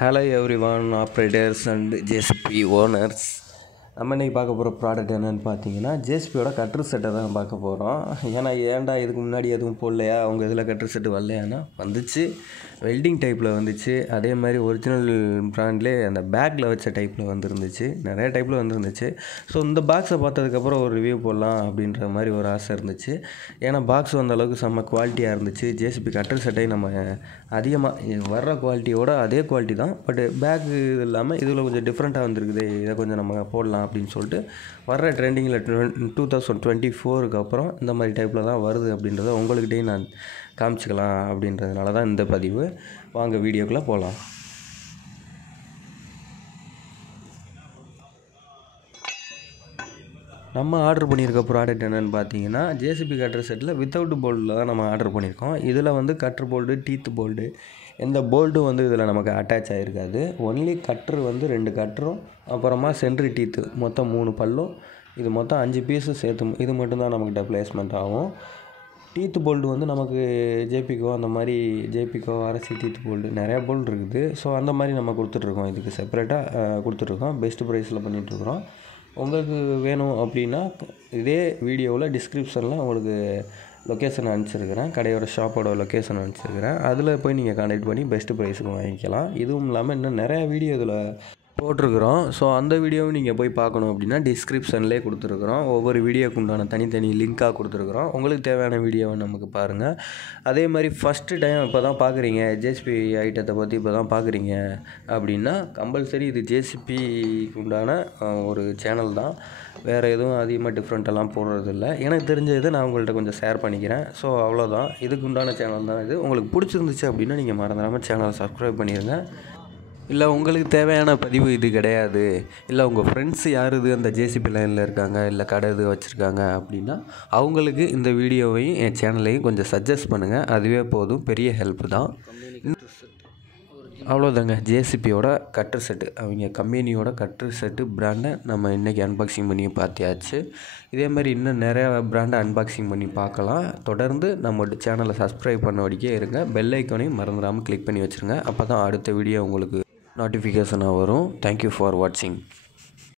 Hello everyone, operators and JCP owners. நம்ம இன்றைக்கி பார்க்க போகிற ப்ராடக்ட் என்னென்னு பார்த்தீங்கன்னா ஜேஎஸ்பியோட கட்ரு செட்டை தான் பார்க்க போகிறோம். ஏன்டா இதுக்கு முன்னாடி எதுவும் போடலையா, அவங்க இதில் கட்ரு செட்டு வரலையானா வந்துச்சு. வெல்டிங் டைப்பில் வந்துச்சு. அதே மாதிரி ஒரிஜினல் ப்ராண்ட்லேயே அந்த பேக்கில் வச்ச டைப்பில் வந்துருந்துச்சு. நிறைய டைப்பில் வந்துருந்துச்சு. ஸோ இந்த பாக்ஸை பார்த்ததுக்கப்புறம் ஒரு ரிவ்யூ போடலாம் அப்படின்ற மாதிரி ஒரு ஆசை இருந்துச்சு. ஏன்னா பாக்ஸ் வந்த அளவுக்கு செம்ம குவாலிட்டியாக இருந்துச்சு. ஜேஎஸ்பி கட்ரு செட்டை நம்ம அதிகமாக வர்ற குவாலிட்டியோட அதே குவாலிட்டி தான், பட் பேக் இது இல்லாமல் இதில் கொஞ்சம் டிஃப்ரெண்ட்டாக வந்துருக்குது, இதை கொஞ்சம் நம்ம போடலாம் அப்படின்னு சொல்லிட்டு வர்ற ட்ரெண்டிங்கில் 2024க்கு அப்புறம் இந்த மாதிரி டைப்பில் தான் வருது அப்படின்றத உங்கள்கிட்டையும் நான் காமிச்சிக்கலாம் அப்படின்றதுனால தான் இந்த பதிவு. வாங்க வீடியோக்குள்ளே போகலாம். நம்ம ஆர்டர் பண்ணியிருக்க ப்ராடக்ட் என்னென்னு பார்த்தீங்கன்னா ஜேசிபி கட்டர் செட்டில் வித்தவுட் போல்டில் தான் நம்ம ஆர்டர் பண்ணியிருக்கோம். இதில் வந்து கட்டர் போல்டு, டீத் போல்டு, எந்த போல்ட்டும் வந்து இதில் நமக்கு அட்டாச் ஆகிருக்காது. ஒன்லி கட்ரு வந்து 2 கட்டரும், அப்புறமா சென்ட்ரி டீத்து மொத்தம் 3 பல்லும், இது மொத்தம் 5 பீஸு சேர்த்து இது மட்டும்தான் நமக்கு ப்ளேஸ்மெண்ட் ஆகும். டீத்து போல்டு வந்து நமக்கு ஜேபிகோ அந்த மாதிரி ஜேபிகோ அரசி டீத்து போல்டு நிறையா போல்டு இருக்குது. ஸோ அந்த மாதிரி நம்ம கொடுத்துட்ருக்கோம். இதுக்கு செப்பரேட்டாக கொடுத்துட்ருக்கோம். பெஸ்ட் ப்ரைஸில் பண்ணிகிட்ருக்குறோம். உங்களுக்கு வேணும் அப்படின்னா இதே வீடியோவில் டிஸ்கிரிப்ஷனில் உங்களுக்கு லொக்கேஷன் அனுப்பிச்சிருக்கிறேன். கடையோட ஷாப்போட லொக்கேஷன் அனுப்பிச்சிருக்கிறேன். அதில் போய் நீங்கள் கான்டாக்ட் பண்ணி பெஸ்ட்டு ப்ரைஸுக்கு வாங்கிக்கலாம். இதுவும் இல்லாமல் இன்னும் நிறையா வீடியோ இதில் போட்டிருக்கிறோம். ஸோ அந்த வீடியோவும் நீங்கள் போய் பார்க்கணும் அப்படின்னா டிஸ்கிரிப்ஷன்லேயே கொடுத்துருக்குறோம். ஒவ்வொரு வீடியோக்கு உண்டான தனித்தனி லிங்காக கொடுத்துருக்குறோம். உங்களுக்கு தேவையான வீடியோவை நமக்கு பாருங்கள். அதே மாதிரி ஃபஸ்ட்டு டைம் இப்போ தான் பார்க்குறீங்க, ஜேசிபி ஐட்டத்தை பற்றி இப்போ தான் பார்க்குறீங்க அப்படின்னா கம்பல்சரி இது ஜேசிபிக்கு உண்டான ஒரு சேனல் தான். வேறு எதுவும் அதிகமாக டிஃப்ரெண்ட்டெல்லாம் போடுறதில்ல. எனக்கு தெரிஞ்ச இதை நான் உங்கள்கிட்ட கொஞ்சம் ஷேர் பண்ணிக்கிறேன். ஸோ அவ்வளோதான், இதுக்கு உண்டான சேனல் தான் இது. உங்களுக்கு பிடிச்சிருந்துச்சு அப்படின்னா நீங்கள் மறந்துடாமல் சேனலை சப்ஸ்கிரைப் பண்ணிடுங்க. இல்லை உங்களுக்கு தேவையான பதிவு இது கிடையாது, இல்லை உங்கள் ஃப்ரெண்ட்ஸ் யார் இது அந்த ஜேசிபி லைனில் இருக்காங்க, இல்லை கடை இது வச்சுருக்காங்க அப்படின்னா அவங்களுக்கு இந்த வீடியோவையும் என் சேனலையும் கொஞ்சம் சஜஸ்ட் பண்ணுங்கள். அதுவே போதும், பெரிய ஹெல்ப் தான். அவ்வளோதாங்க, ஜேசிபியோட கட்ரு செட்டு, அவங்க கம்பெனியோட கட்ரு செட்டு பிராண்டை நம்ம இன்றைக்கி அன்பாக்சிங் பண்ணி பார்த்தியாச்சு. இதே மாதிரி இன்னும் நிறையா பிராண்டை அன்பாக்சிங் பண்ணி பார்க்கலாம். தொடர்ந்து நம்ம சேனலை சப்ஸ்கிரைப் பண்ண வரைக்கே இருங்க. பெல் ஐக்கானையும் மறந்துடாமல் கிளிக் பண்ணி வச்சுருங்க. அப்போ தான் அடுத்த வீடியோ உங்களுக்கு நோட்டிஃபிகேஷனாக வரும். தேங்க்யூ ஃபார் வாட்சிங்.